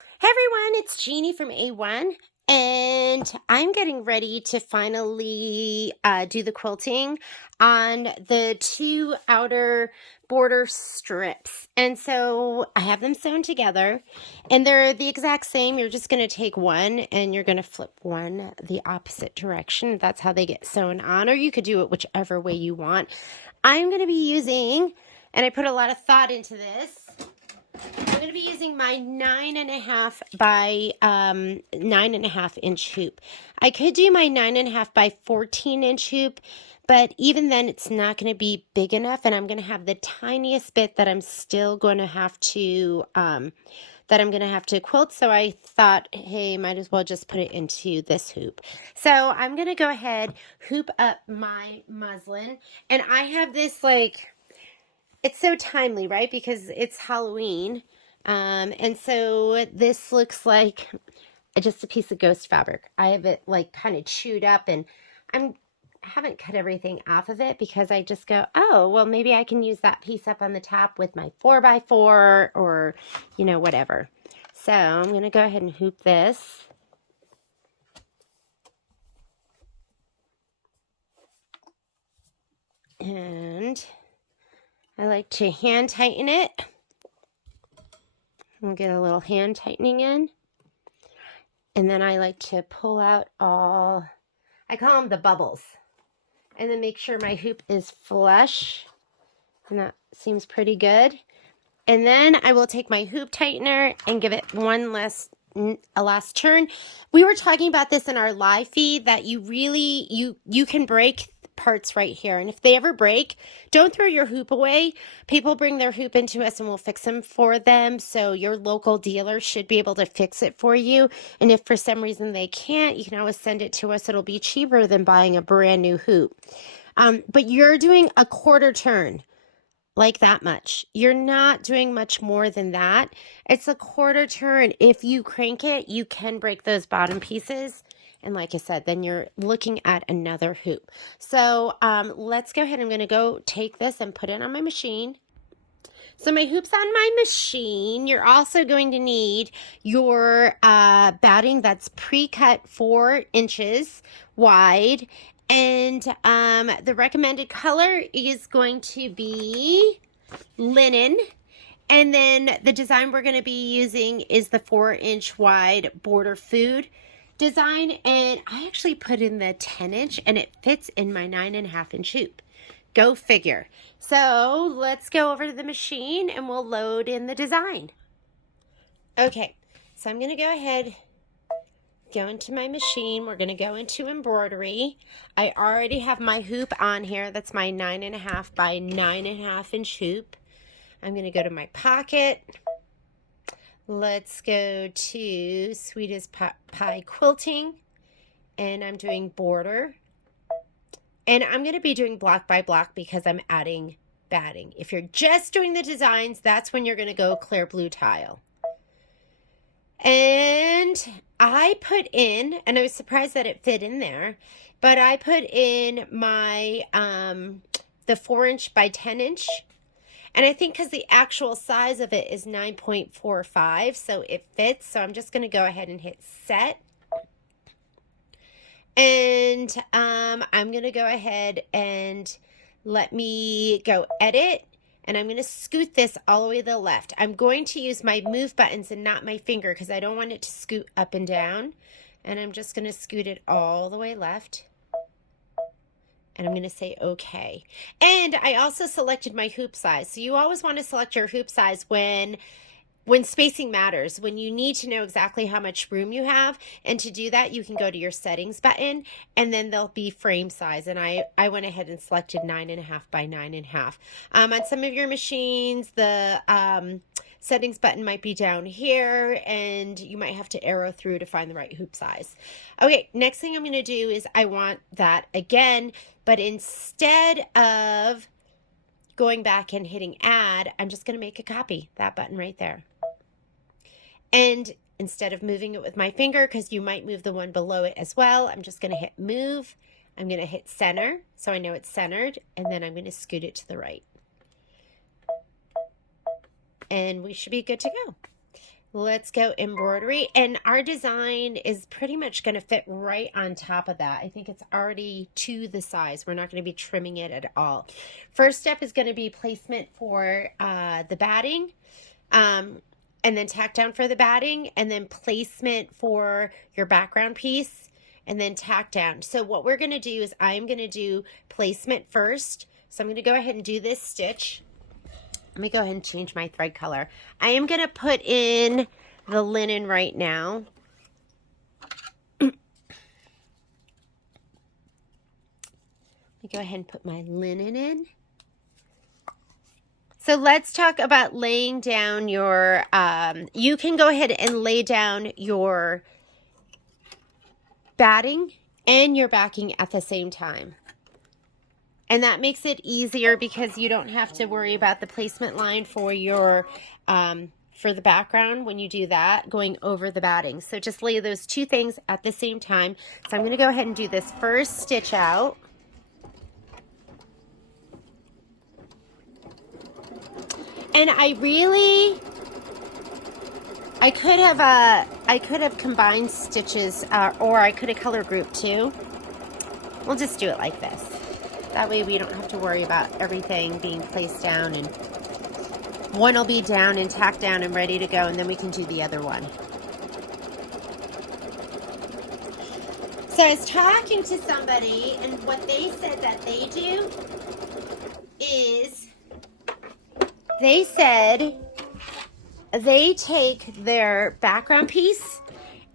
Hey everyone, it's Jeannie from A1, and I'm getting ready to finally do the quilting on the two outer border strips. And so I have them sewn together, and they're the exact same. You're just going to take one and you're going to flip one the opposite direction. That's how they get sewn on, or you could do it whichever way you want. I'm going to be using, and I put a lot of thought into this, I'm going to be using my 9.5 by 9.5 inch hoop. I could do my 9.5 by 14 inch hoop, but even then it's not going to be big enough, and I'm going to have the tiniest bit that I'm still going to have to quilt. So I thought, hey, might as well just put it into this hoop. So I'm going to go ahead, hoop up my muslin, and I have this it's so timely, right? Because it's Halloween. And so this looks like just a piece of ghost fabric. I have it kind of chewed up, and I haven't cut everything off of it because I just go, oh, well, maybe I can use that piece up on the top with my 4x4 or, whatever. So I'm going to go ahead and hoop this. And I like to hand tighten it. We'll get a little hand tightening in. And then I like to pull out all, I call them the bubbles. And then make sure my hoop is flush. And that seems pretty good. And then I will take my hoop tightener and give it a last turn. We were talking about this in our live feed, that you can break parts right here, and if they ever break, don't throw your hoop away. People bring their hoop into us and we'll fix them for them, so your local dealer should be able to fix it for you. And if for some reason they can't, you can always send it to us. It'll be cheaper than buying a brand new hoop. But you're doing a quarter turn, like that much. You're not doing much more than that. It's a quarter turn. If you crank it, you can break those bottom pieces. And like I said, then you're looking at another hoop. So let's go ahead. I'm going to go take this and put it on my machine. So my hoop's on my machine. You're also going to need your batting that's pre-cut 4 inches wide. And the recommended color is going to be linen. And then the design we're going to be using is the 4-inch wide border food design. And I actually put in the 10-inch, and it fits in my 9.5-inch hoop. Go figure. So let's go over to the machine and we'll load in the design. Okay, so I'm going to go ahead, go into my machine. We're going to go into embroidery. I already have my hoop on here. That's my 9.5 by 9.5-inch hoop. I'm going to go to my pocket. Let's go to Sweet as Pie Quilting, and I'm doing border. And I'm going to be doing block by block because I'm adding batting. If you're just doing the designs, that's when you're going to go clear blue tile. And I put in, and I was surprised that it fit in there, but I put in my, the 4-inch by 10-inch. And I think because the actual size of it is 9.45, so it fits. So I'm just going to go ahead and hit set. And I'm going to go ahead and let me go edit. And I'm going to scoot this all the way to the left. I'm going to use my move buttons and not my finger because I don't want it to scoot up and down. And I'm just going to scoot it all the way left. And I'm going to say okay. And I also selected my hoop size. So you always want to select your hoop size when spacing matters, when you need to know exactly how much room you have. And to do that, you can go to your settings button, and then there'll be frame size. And I went ahead and selected 9.5 by 9.5. On some of your machines, the settings button might be down here, and you might have to arrow through to find the right hoop size. Okay, next thing I'm going to do is I want that again, but instead of going back and hitting add, I'm just going to make a copy, that button right there. And instead of moving it with my finger, because you might move the one below it as well, I'm just going to hit move. I'm going to hit center so I know it's centered, and then I'm going to scoot it to the right. And we should be good to go. Let's go embroidery, and our design is pretty much going to fit right on top of that. I think it's already to the size. We're not going to be trimming it at all. First step is going to be placement for the batting, and then tack down for the batting, and then placement for your background piece, and then tack down. So what we're going to do is I'm going to do placement first. So I'm going to go ahead and do this stitch. Let me go ahead and change my thread color. I am going to put in the linen right now. Let me go ahead and put my linen in. So let's talk about laying down your, you can go ahead and lay down your batting and your backing at the same time. And that makes it easier because you don't have to worry about the placement line for your, for the background when you do that, going over the batting. So just lay those two things at the same time. So I'm going to go ahead and do this first stitch out. And I could have combined stitches, or I could have color grouped too. We'll just do it like this. That way we don't have to worry about everything being placed down, and one will be down and tacked down and ready to go, and then we can do the other one. So I was talking to somebody, and what they said that they do is they said they take their background piece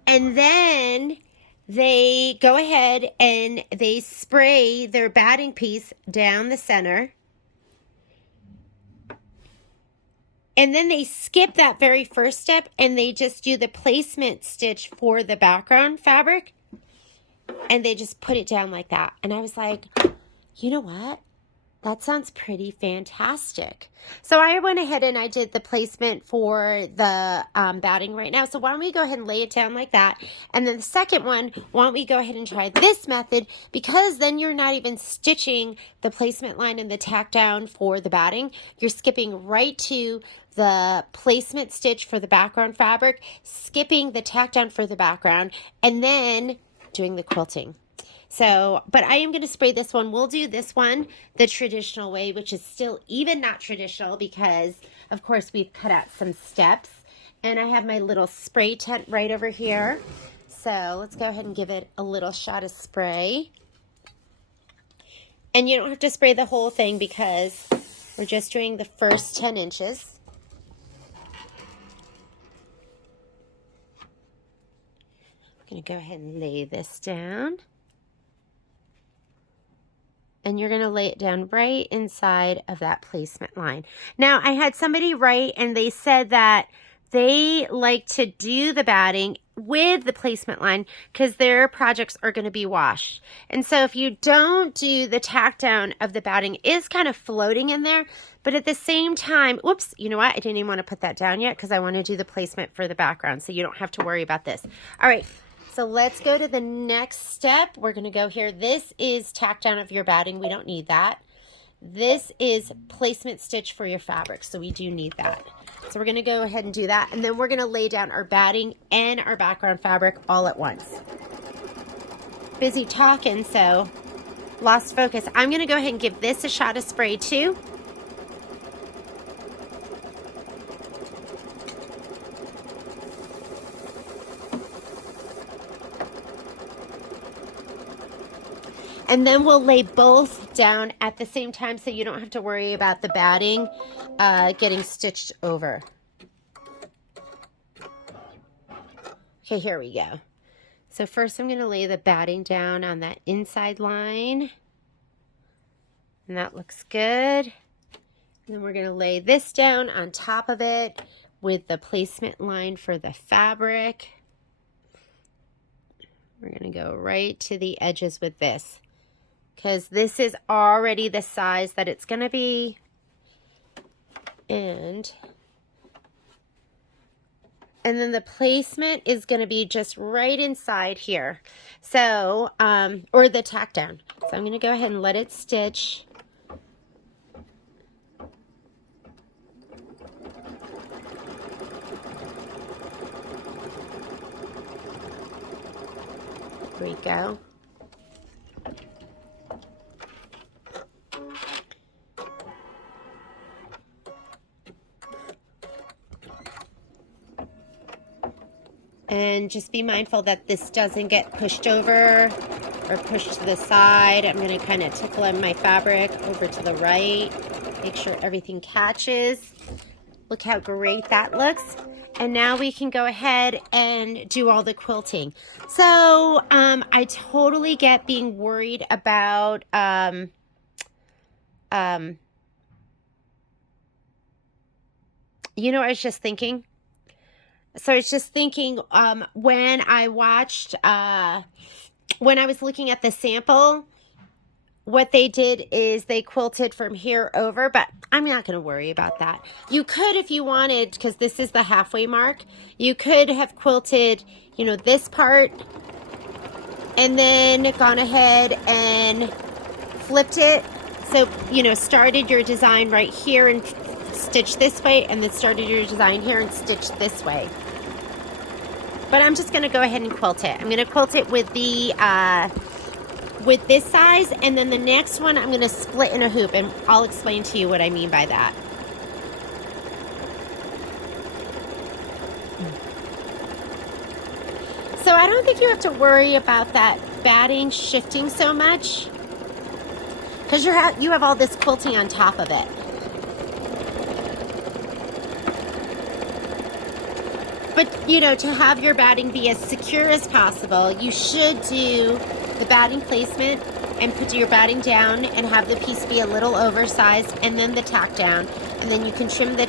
and then they go ahead and they spray their batting piece down the center. And then they skip that very first step and they just do the placement stitch for the background fabric. And they just put it down like that. And I was like, you know what? That sounds pretty fantastic. So I went ahead and I did the placement for the batting right now. So why don't we go ahead and lay it down like that. And then the second one, why don't we go ahead and try this method, because then you're not even stitching the placement line and the tack down for the batting. You're skipping right to the placement stitch for the background fabric, skipping the tack down for the background, and then doing the quilting. So, but I am going to spray this one. We'll do this one the traditional way, which is still even not traditional because, of course, we've cut out some steps. And I have my little spray tent right over here. So let's go ahead and give it a little shot of spray. And you don't have to spray the whole thing because we're just doing the first 10 inches. I'm going to go ahead and lay this down. And you're going to lay it down right inside of that placement line. Now, I had somebody write and they said that they like to do the batting with the placement line because their projects are going to be washed. And so if you don't do the tack down of the batting, it is kind of floating in there. But at the same time, whoops, you know what? I didn't even want to put that down yet because I want to do the placement for the background. So you don't have to worry about this. All right. So let's go to the next step. We're going to go here. This is tack down of your batting. We don't need that. This is placement stitch for your fabric. So we do need that. So we're going to go ahead and do that. And then we're going to lay down our batting and our background fabric all at once. Busy talking, so lost focus. I'm going to go ahead and give this a shot of spray too. And then we'll lay both down at the same time so you don't have to worry about the batting getting stitched over. Okay, here we go. So first I'm going to lay the batting down on that inside line. And that looks good. And then we're going to lay this down on top of it with the placement line for the fabric. We're going to go right to the edges with this, because this is already the size that it's going to be. And then the placement is going to be just right inside here. So, or the tack down. So I'm going to go ahead and let it stitch. we go. And just be mindful that this doesn't get pushed over or pushed to the side. I'm going to kind of tickle my fabric over to the right. Make sure everything catches. Look how great that looks. And now we can go ahead and do all the quilting. So I totally get being worried about you know, I was just thinking. So I was just thinking when I watched, when I was looking at the sample, what they did is they quilted from here over, but I'm not going to worry about that. You could, if you wanted, because this is the halfway mark, you could have quilted, you know, this part and then gone ahead and flipped it. So, you know, started your design right here and stitched this way, and then started your design here and stitched this way. But I'm just going to go ahead and quilt it. I'm going to quilt it with the with this size, and then the next one I'm going to split in a hoop, and I'll explain to you what I mean by that. So I don't think you have to worry about that batting shifting so much, because you have all this quilting on top of it. But, you know, to have your batting be as secure as possible, you should do the batting placement and put your batting down and have the piece be a little oversized, and then the tack down, and then you can trim the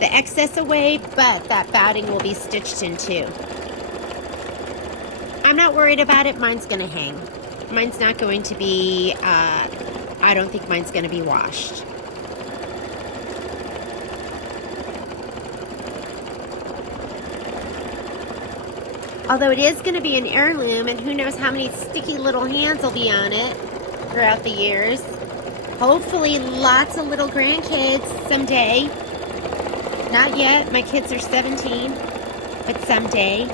excess away, but that batting will be stitched in too. I'm not worried about it. Mine's going to hang. Mine's not going to be, I don't think mine's going to be washed. Although it is going to be an heirloom, and who knows how many sticky little hands will be on it throughout the years. Hopefully lots of little grandkids someday. Not yet. My kids are 17, but someday.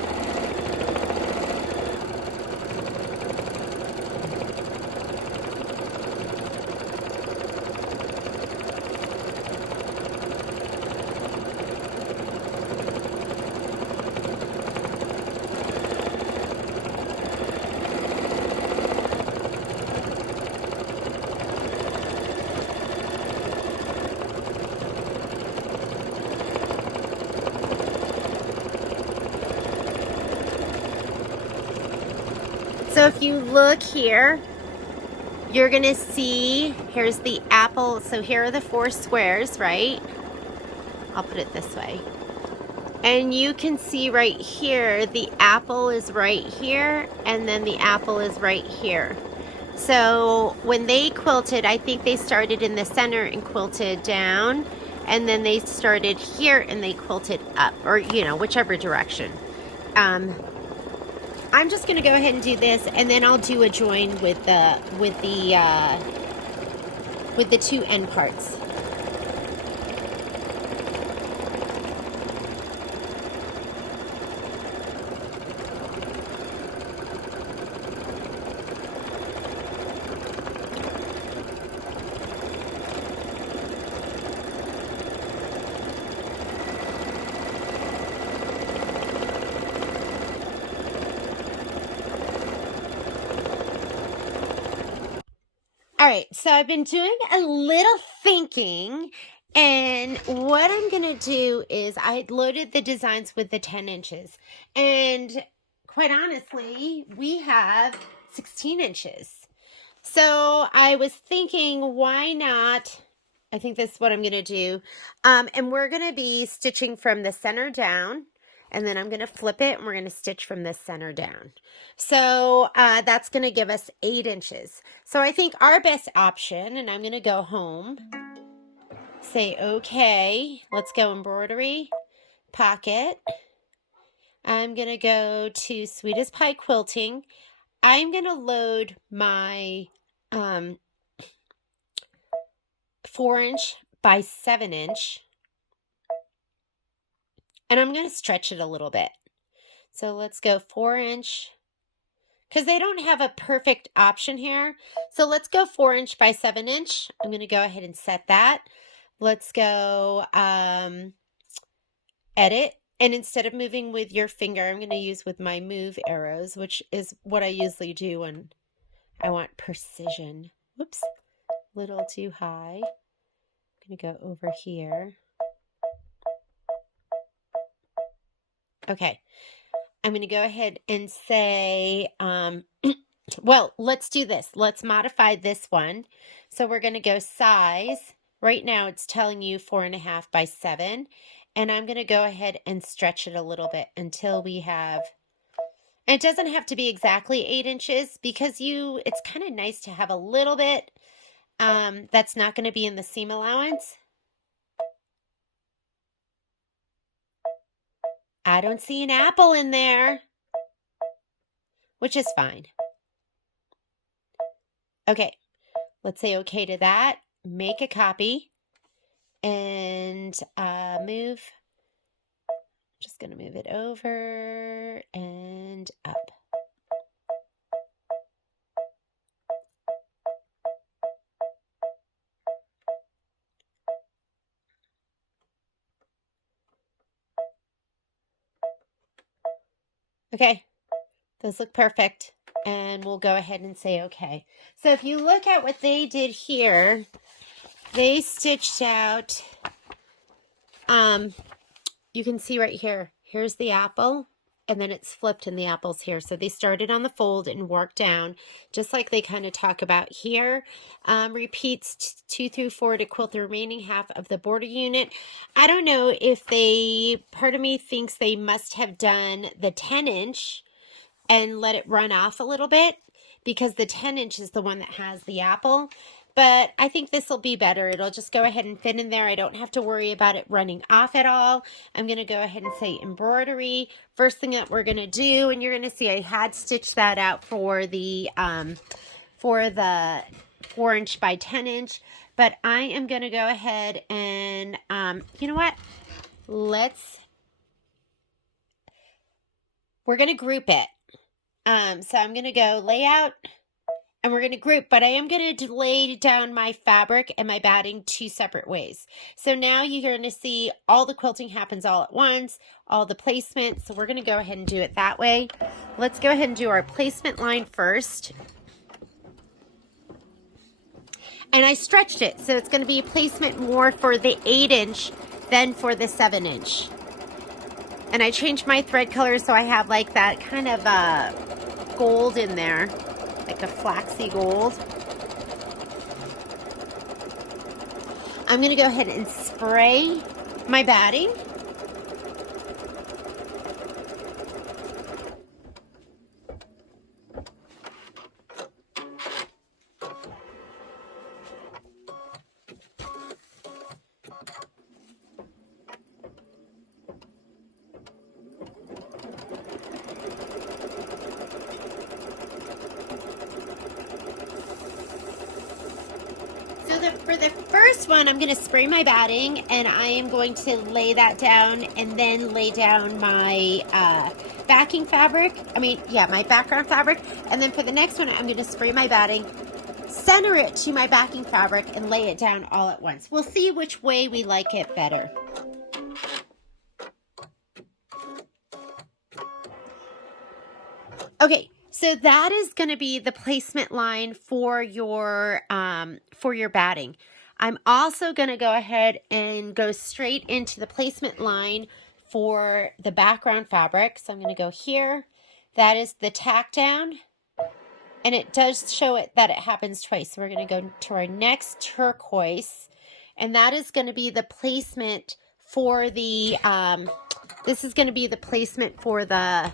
So if you look here, you're going to see, here's the apple. So here are the 4 squares, right? I'll put it this way. And you can see right here, the apple is right here, and then the apple is right here. So when they quilted, I think they started in the center and quilted down, and then they started here and they quilted up, or, you know, whichever direction. I'm just going to go ahead and do this, and then I'll do a join with the 2 end parts. All right, so I've been doing a little thinking, and what I'm going to do is I loaded the designs with the 10 inches. And quite honestly, we have 16 inches. So I was thinking, why not? I think this is what I'm going to do. And we're going to be stitching from the center down. And then I'm going to flip it, and we're going to stitch from the center down. So that's going to give us 8 inches. So I think our best option, and I'm going to go home, say, okay, let's go embroidery, pocket. I'm going to go to Sweet as Pie Quilting. I'm going to load my 4-inch by 7-inch. And I'm going to stretch it a little bit. So let's go 4-inch, because they don't have a perfect option here. So let's go 4-inch by 7-inch. I'm going to go ahead and set that. Let's go edit. And instead of moving with your finger, I'm going to use with my move arrows, which is what I usually do when I want precision. Whoops, little too high. I'm going to go over here. Okay, I'm going to go ahead and say, well, let's do this. Let's modify this one. So we're going to go size. Right now it's telling you 4.5 by 7. And I'm going to go ahead and stretch it a little bit until we have, and it doesn't have to be exactly 8 inches because it's kind of nice to have a little bit that's not going to be in the seam allowance. I don't see an apple in there, which is fine. Okay, let's say okay to that. Make a copy and move. Just going to move it over and up. Okay, those look perfect. And we'll go ahead and say okay. So if you look at what they did here, they stitched out, you can see right here, here's the apple, and then it's flipped and the apple's here. So they started on the fold and worked down, just like they kind of talk about here. Repeats 2 through 4 to quilt the remaining half of the border unit. I don't know if part of me thinks they must have done the 10-inch and let it run off a little bit because the 10-inch is the one that has the apple. But I think this will be better. It'll just go ahead and fit in there. I don't have to worry about it running off at all. I'm going to go ahead and say embroidery. First thing that we're going to do, and you're going to see I had stitched that out for the 4-inch by 10-inch. But I am going to go ahead and, you know what? We're going to group it. So I'm going to go layout and we're going to group, but I am going to lay down my fabric and my batting 2 separate ways. So now you're going to see all the quilting happens all at once, all the placement. So we're going to go ahead and do it that way. Let's go ahead and do our placement line first. And I stretched it. So it's going to be a placement more for the 8-inch than for the 7-inch. And I changed my thread color so I have like that kind of gold in there, like a flaxy gold. I'm going to go ahead and spray my batting. For the first one, I'm going to spray my batting, and I am going to lay that down and then lay down my backing fabric. My background fabric. And then for the next one, I'm going to spray my batting, center it to my backing fabric, and lay it down all at once. We'll see which way we like it better. Okay. So that is going to be the placement line for your batting. I'm also going to go ahead and go straight into the placement line for the background fabric. So I'm going to go here. That is the tack down. And it does show it that it happens twice. So we're going to go to our next turquoise. And that is going to be the placement for the, this is going to be the placement for the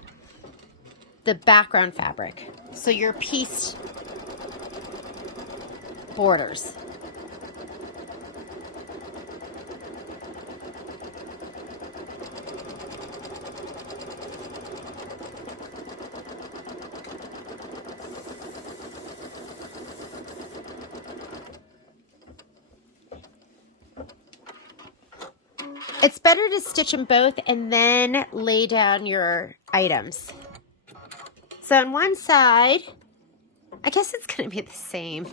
background fabric. So your pieced borders. It's better to stitch them both and then lay down your items. So on one side, I guess it's going to be the same.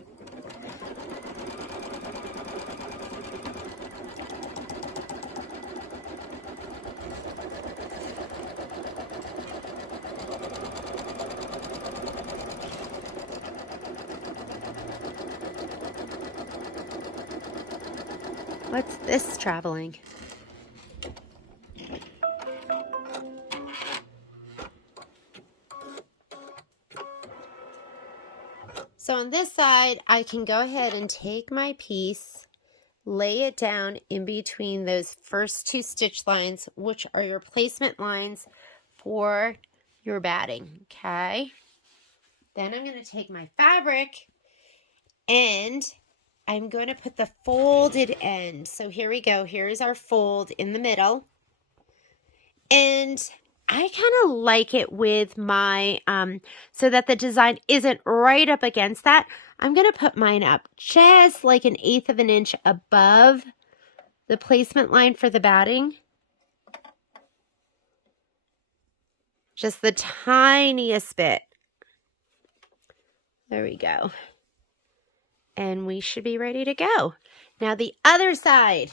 What's this traveling? So on this side, I can go ahead and take my piece, lay it down in between those first two stitch lines, which are your placement lines for your batting, okay? Then I'm going to take my fabric and I'm going to put the folded end. So here we go. Here's our fold in the middle. And I kind of like it with my, so that the design isn't right up against that. I'm going to put mine up just like 1/8 of an inch above the placement line for the batting. Just the tiniest bit. There we go. And we should be ready to go. Now the other side.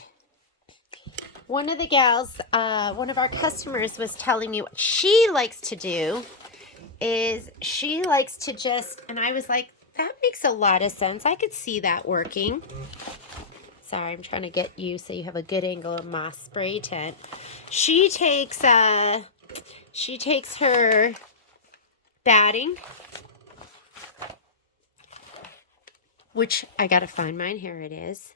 One of the gals, one of our customers was telling me what she likes to do is she likes to just, and I was like, that makes a lot of sense. I could see that working. Sorry, I'm trying to get you so you have a good angle of my spray tent. She takes her batting, which I gotta find mine. Here it is.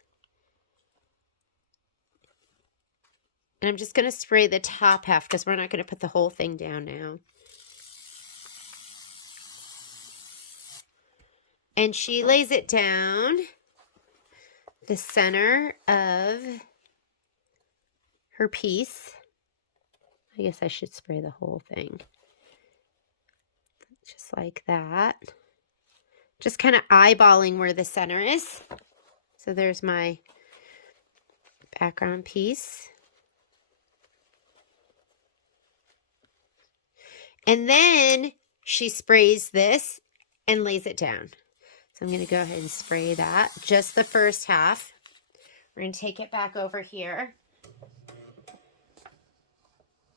And I'm just going to spray the top half because we're not going to put the whole thing down now. And she lays it down the center of her piece. I guess I should spray the whole thing. Just like that. Just kind of eyeballing where the center is. So there's my background piece. And then she sprays this and lays it down. So I'm going to go ahead and spray that, just the first half. We're going to take it back over here.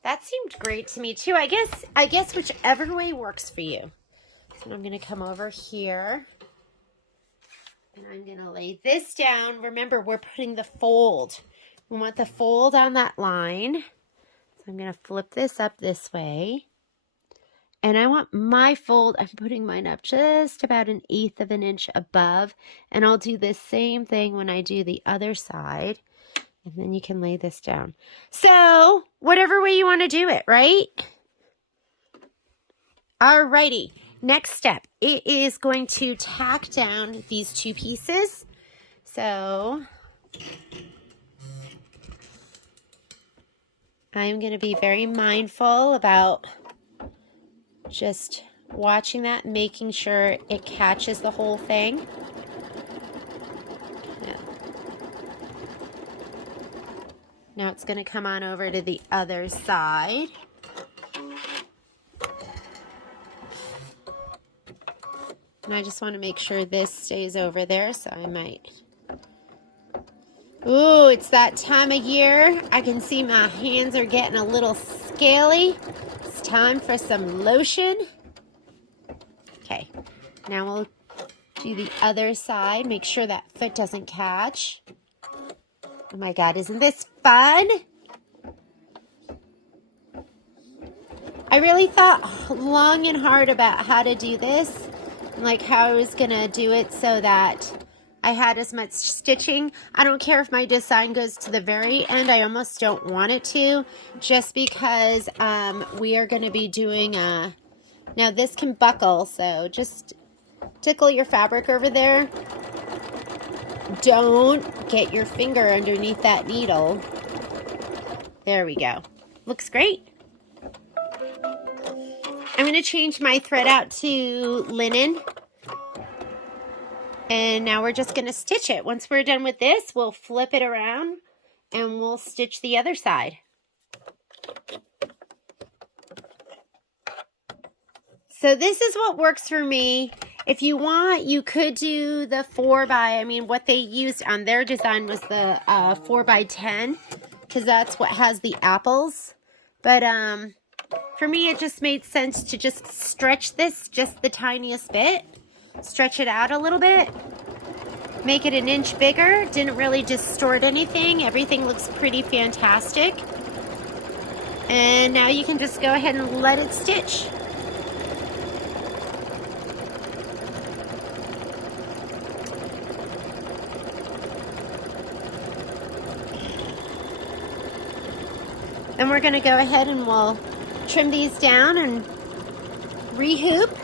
That seemed great to me too. I guess whichever way works for you. So I'm going to come over here. And I'm going to lay this down. Remember, we're putting the fold. We want the fold on that line. So I'm going to flip this up this way. And I want my fold, I'm putting mine up just about 1/8 of an inch above. And I'll do the same thing when I do the other side. And then you can lay this down. So, whatever way you want to do it, right? Alrighty. Next step. It is going to tack down these two pieces. So, I'm going to be very mindful about just watching that, making sure it catches the whole thing. Yeah. Now it's going to come on over to the other side. And I just want to make sure this stays over there, so I might. Ooh, it's that time of year. I can see my hands are getting a little scaly. It's time for some lotion. Okay, now we'll do the other side. Make sure that foot doesn't catch. Oh my God, isn't this fun? I really thought long and hard about how to do this, like how I was gonna do it so that I had as much stitching. I don't care if my design goes to the very end. I almost don't want it to, just because we are going to be doing now this can buckle, so just tickle your fabric over there. Don't get your finger underneath that needle. There we go. Looks great. I'm going to change my thread out to linen. And now we're just going to stitch it. Once we're done with this, we'll flip it around and we'll stitch the other side. So this is what works for me. If you want, you could do the 4x, what they used on their design was the 4x10, because that's what has the apples. But for me, it just made sense to just stretch this just the tiniest bit. Stretch it out a little bit. Make it an inch bigger. Didn't really distort anything. Everything looks pretty fantastic. And now you can just go ahead and let it stitch. Then we're going to go ahead and we'll trim these down and rehoop.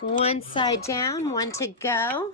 One side down, one to go.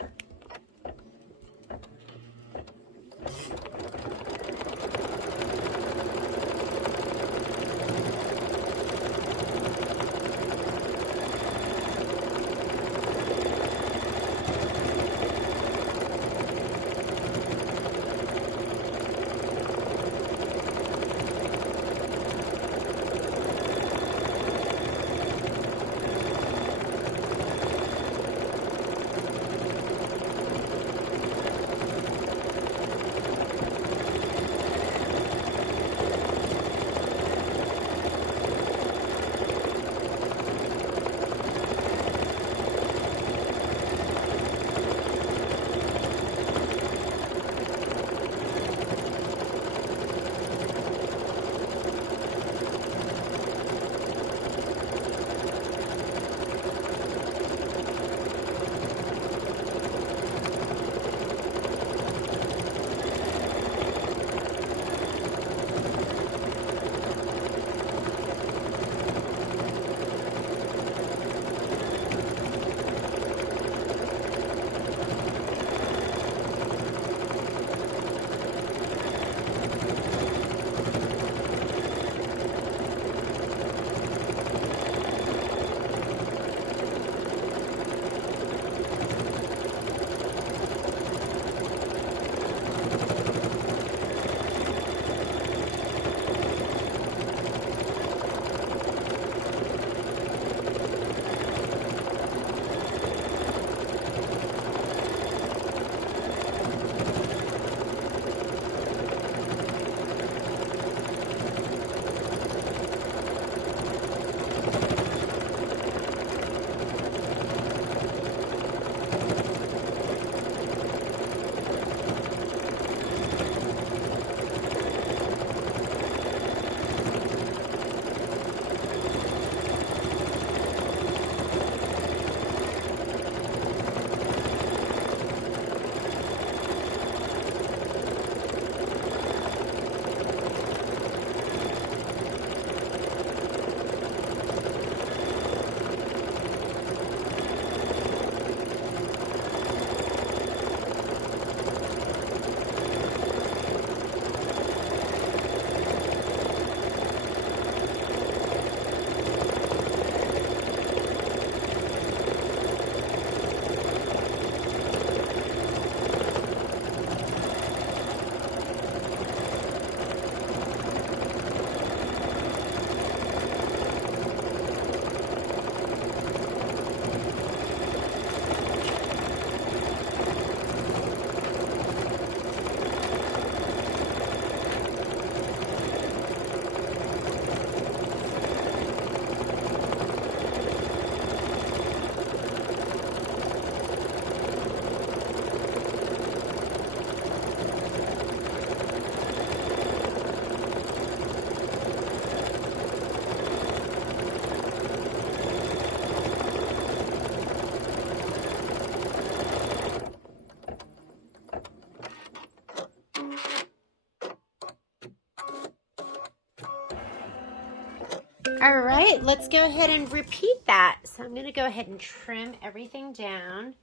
All right, let's go ahead and repeat that. So I'm going to go ahead and trim everything down.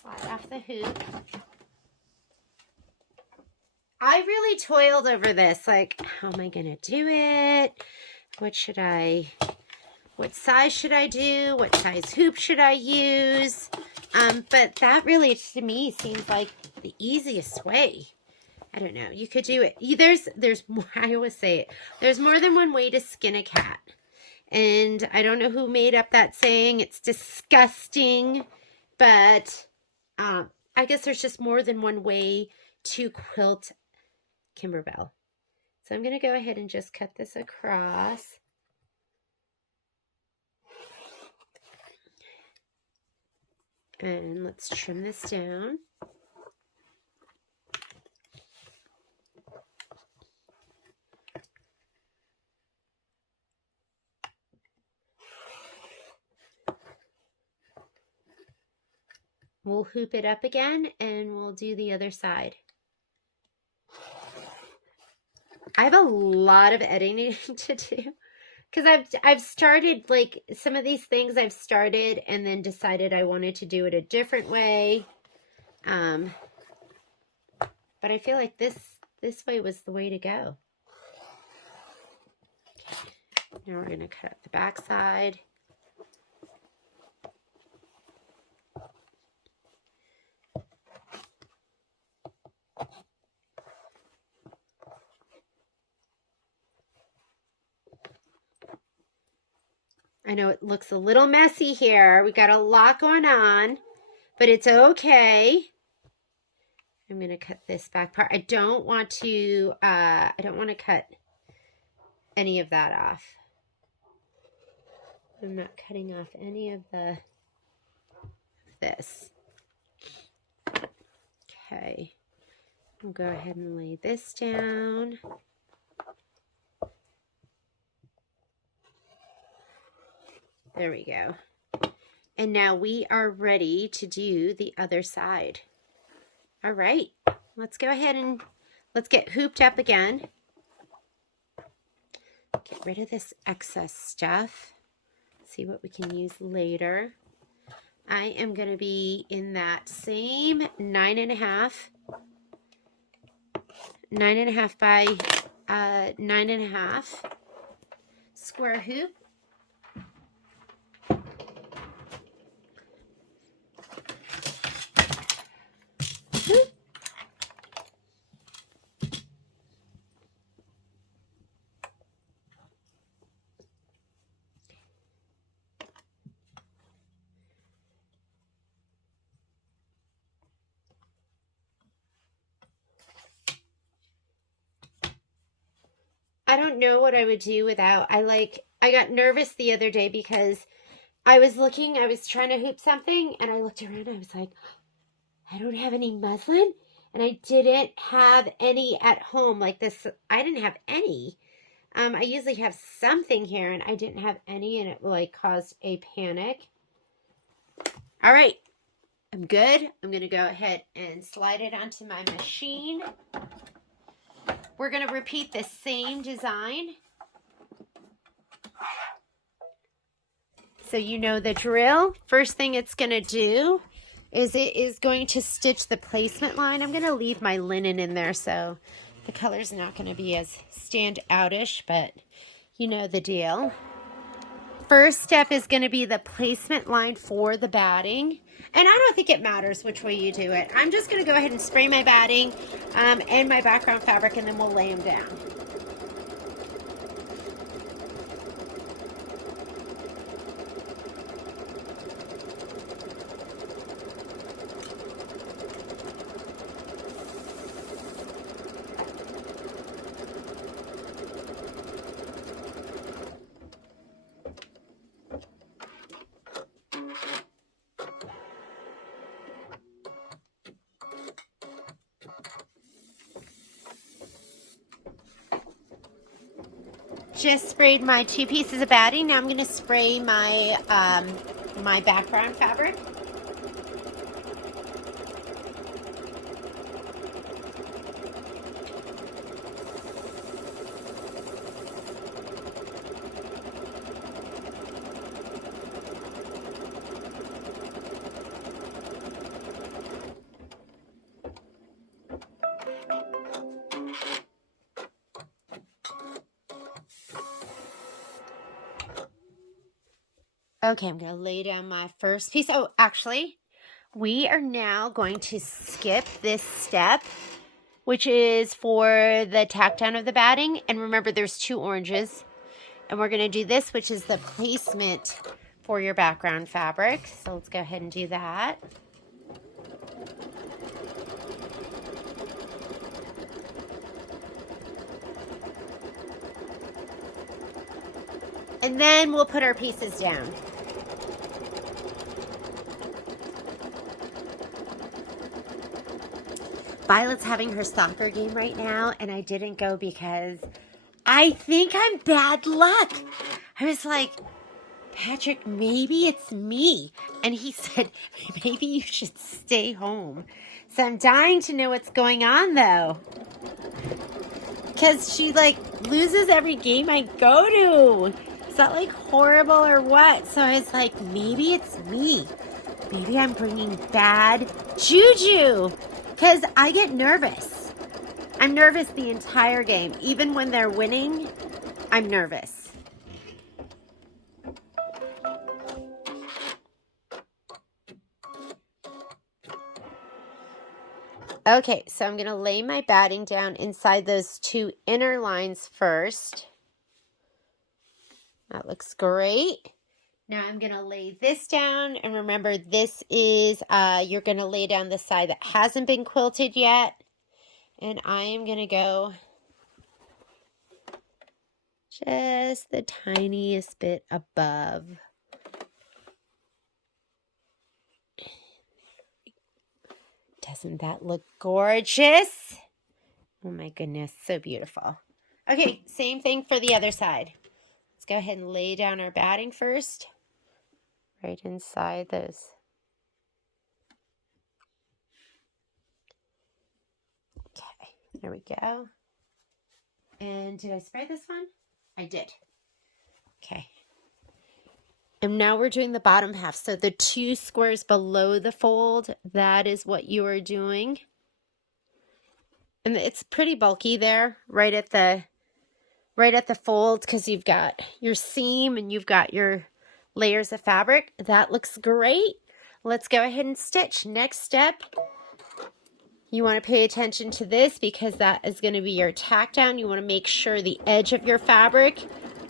Slide off the hoop. I really toiled over this. Like, how am I going to do it? What size should I do? What size hoop should I use? But that really, to me, seems like the easiest way. I don't know. You could do it. There's more. I always say it. There's more than one way to skin a cat. And I don't know who made up that saying. It's disgusting. But I guess there's just more than one way to quilt Kimberbell. So I'm going to go ahead and just cut this across. And let's trim this down. We'll hoop it up again and we'll do the other side. I have a lot of editing to do because I've started, like, some of these things I've started and then decided I wanted to do it a different way. But I feel like this way was the way to go. Okay. Now we're going to cut the back side. I know it looks a little messy here. We got a lot going on, but it's okay. I'm going to cut this back part. I don't want to cut any of that off. I'm not cutting off any of this. Okay. I'll go ahead and lay this down. There we go. And now we are ready to do the other side. All right, let's go ahead and let's get hooped up again. Get rid of this excess stuff. See what we can use later. I am going to be in that same 9.5 by 9.5 square hoop. I don't know what I would do without, I got nervous the other day because I was trying to hoop something and I looked around and I was like, I don't have any muslin and I didn't have any at home like this. I didn't have any. I usually have something here and I didn't have any and it like caused a panic. All right, I'm good. I'm going to go ahead and slide it onto my machine. We're going to repeat the same design. So you know the drill. First thing it's going to do is it is going to stitch the placement line. I'm going to leave my linen in there so the color's not going to be as stand-outish, but you know the deal. First step is going to be the placement line for the batting. And I don't think it matters which way you do it. I'm just going to go ahead and spray my batting and my background fabric, and then we'll lay them down. Just sprayed my 2 pieces of batting. Now I'm going to spray my my background fabric. Okay, I'm going to lay down my first piece. Oh, actually, we are now going to skip this step, which is for the tack down of the batting. And remember, there's 2 oranges. And we're going to do this, which is the placement for your background fabric. So let's go ahead and do that. And then we'll put our pieces down. Violet's having her soccer game right now, and I didn't go because I think I'm bad luck. I was like, Patrick, maybe it's me. And he said, maybe you should stay home. So I'm dying to know what's going on, though. Because she, like, loses every game I go to. Is that, like, horrible or what? So I was like, maybe it's me. Maybe I'm bringing bad juju. Because I get nervous. I'm nervous the entire game. Even when they're winning, I'm nervous. Okay, so I'm going to lay my batting down inside those 2 inner lines first. That looks great. Now I'm going to lay this down, and remember this is, you're going to lay down the side that hasn't been quilted yet, and I am going to go just the tiniest bit above. Doesn't that look gorgeous? Oh my goodness, so beautiful. Okay, same thing for the other side. Let's go ahead and lay down our batting first. Right inside those. Okay, there we go. And did I spray this one? I did. Okay. And now we're doing the bottom half. So the 2 squares below the fold, that is what you are doing. And it's pretty bulky there, right at the fold, because you've got your seam and you've got your layers of fabric. That looks great. Let's go ahead and stitch. Next step, you want to pay attention to this because that is going to be your tack down. You want to make sure the edge of your fabric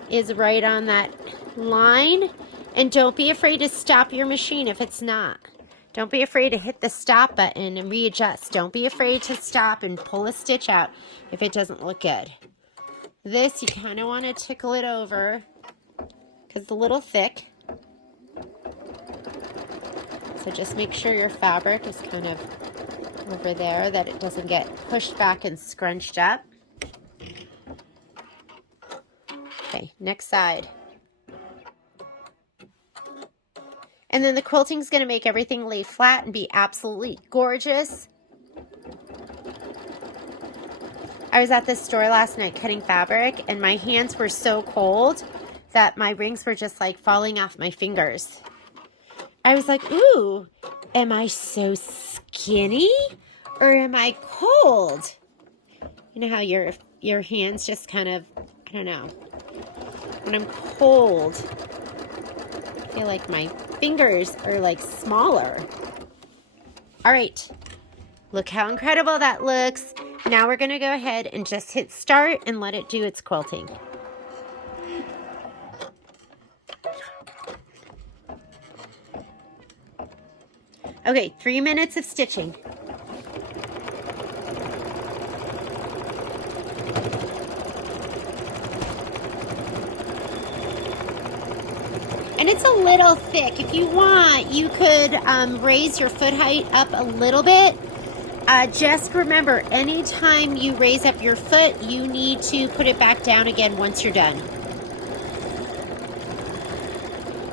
is right on that line. And don't be afraid to stop your machine if it's not. Don't be afraid to hit the stop button and readjust. Don't be afraid to stop and pull a stitch out if it doesn't look good. This, you kind of want to tickle it over because it's a little thick. So just make sure your fabric is kind of over there, that it doesn't get pushed back and scrunched up. Okay, next side. And then the quilting is going to make everything lay flat and be absolutely gorgeous. I was at this store last night cutting fabric, and my hands were so cold that my rings were just like falling off my fingers. I was like, ooh, am I so skinny or am I cold? You know how your hands just kind of, I don't know. When I'm cold, I feel like my fingers are like smaller. All right, look how incredible that looks. Now we're going to go ahead and just hit start and let it do its quilting. Okay, 3 minutes of stitching. And it's a little thick. If you want, you could raise your foot height up a little bit. Just remember, anytime you raise up your foot, you need to put it back down again once you're done.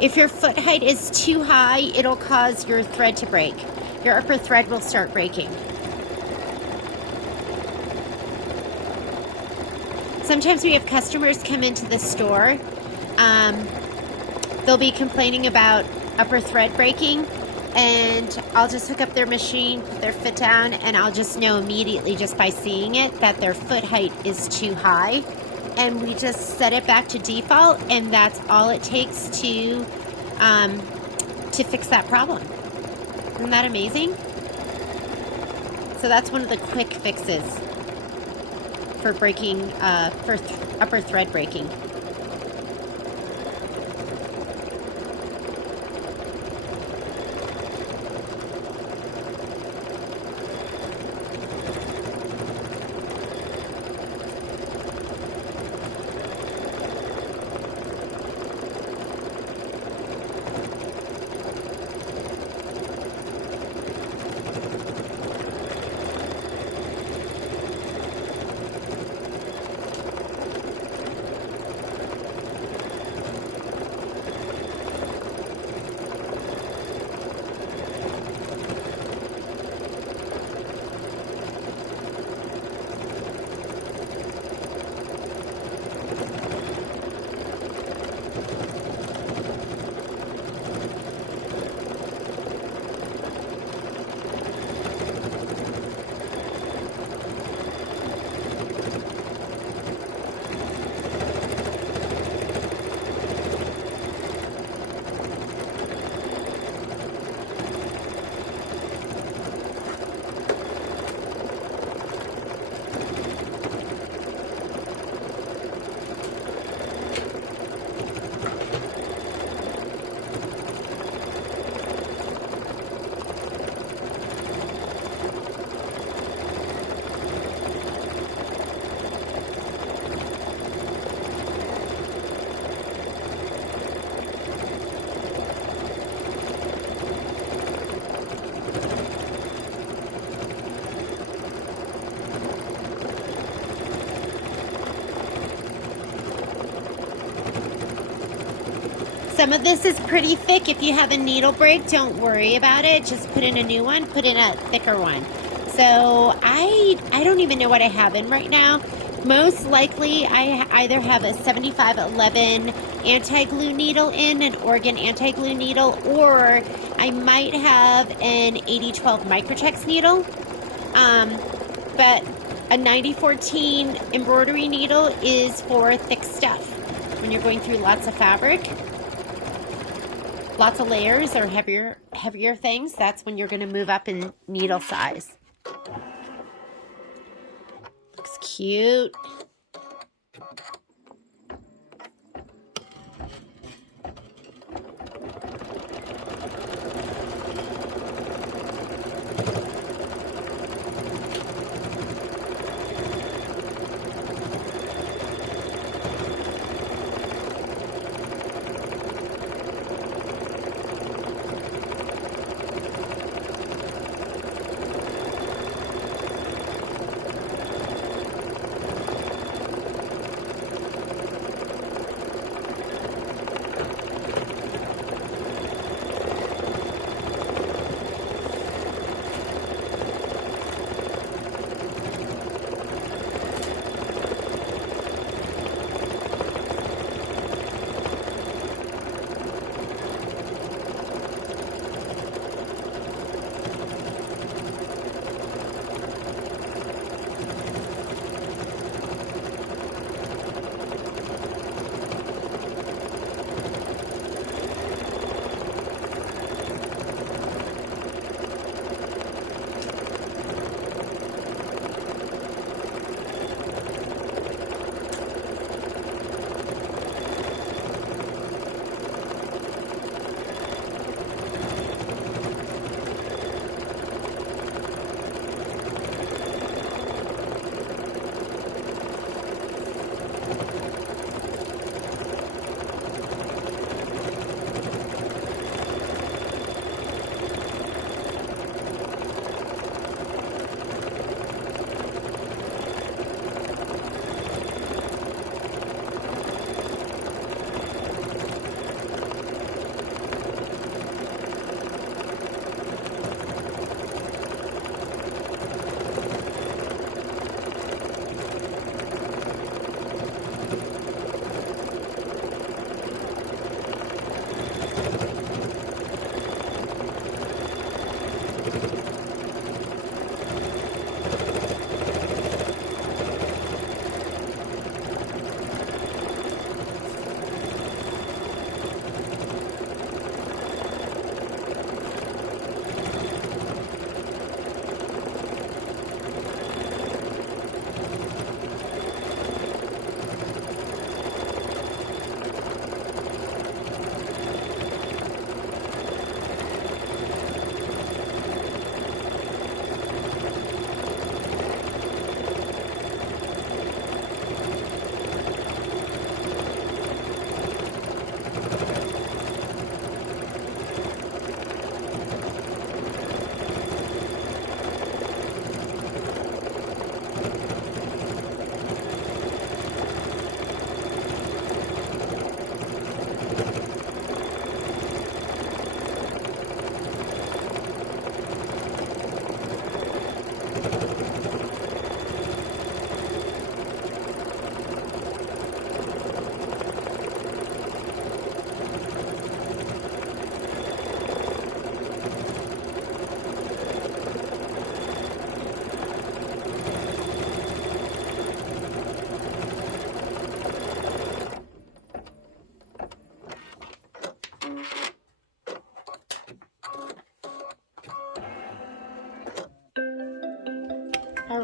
If your foot height is too high, it'll cause your thread to break. Your upper thread will start breaking. Sometimes we have customers come into the store. They'll be complaining about upper thread breaking, and I'll just hook up their machine, put their foot down, and I'll just know immediately just by seeing it that their foot height is too high. And we just set it back to default, and that's all it takes to to fix that problem. Isn't that amazing? So that's one of the quick fixes for breaking, for upper thread breaking. Some of this is pretty thick. If you have a needle break, don't worry about it. Just put in a new one, put in a thicker one. So I don't even know what I have in right now. Most likely I either have a 7511 anti-glue needle in, an Oregon anti-glue needle, or I might have an 8012 Microtex needle. But a 9014 embroidery needle is for thick stuff. When you're going through lots of fabric, lots of layers or heavier things, that's when you're going to move up in needle size. Looks cute.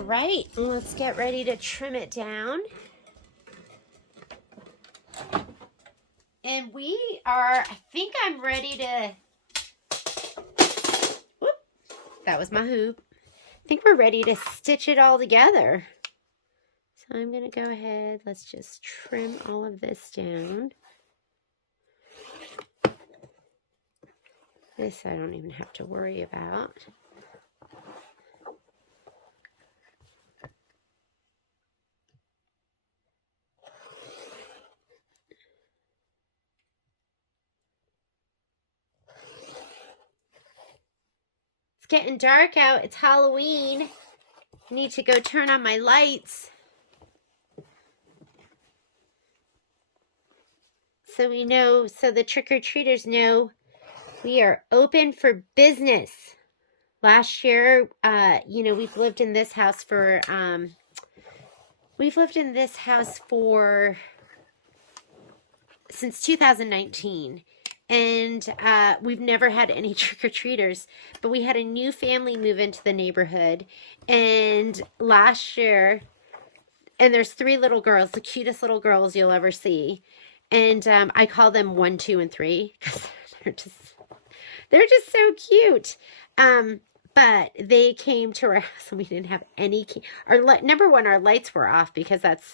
All right, let's get ready to trim it down. And we are, I think I'm ready to, whoop, that was my hoop. I think we're ready to stitch it all together. So I'm going to go ahead, let's just trim all of this down. This I don't even have to worry about. It's getting dark out. It's Halloween. I need to go turn on my lights. So we know, so the trick-or-treaters know we are open for business. Last year, you know, we've lived in this house for, since 2019. And we've never had any trick-or-treaters, but we had a new family move into the neighborhood. And last year, and there's 3 little girls, the cutest little girls you'll ever see. And I call them 1, 2, and 3 because they're just so cute. But they came to our house and we didn't have any. Number one, our lights were off because that's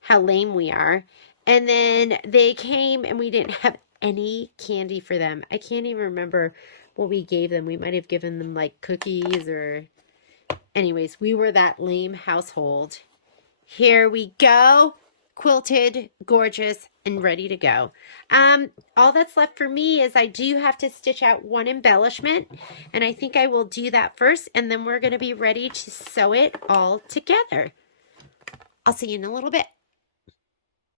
how lame we are. And then they came and we didn't have any candy for them. I can't even remember what we gave them. We might have given them like cookies or... Anyways, we were that lame household. Here we go. Quilted, gorgeous, and ready to go. All that's left for me is I do have to stitch out one embellishment, and I think I will do that first, and then we're going to be ready to sew it all together. I'll see you in a little bit.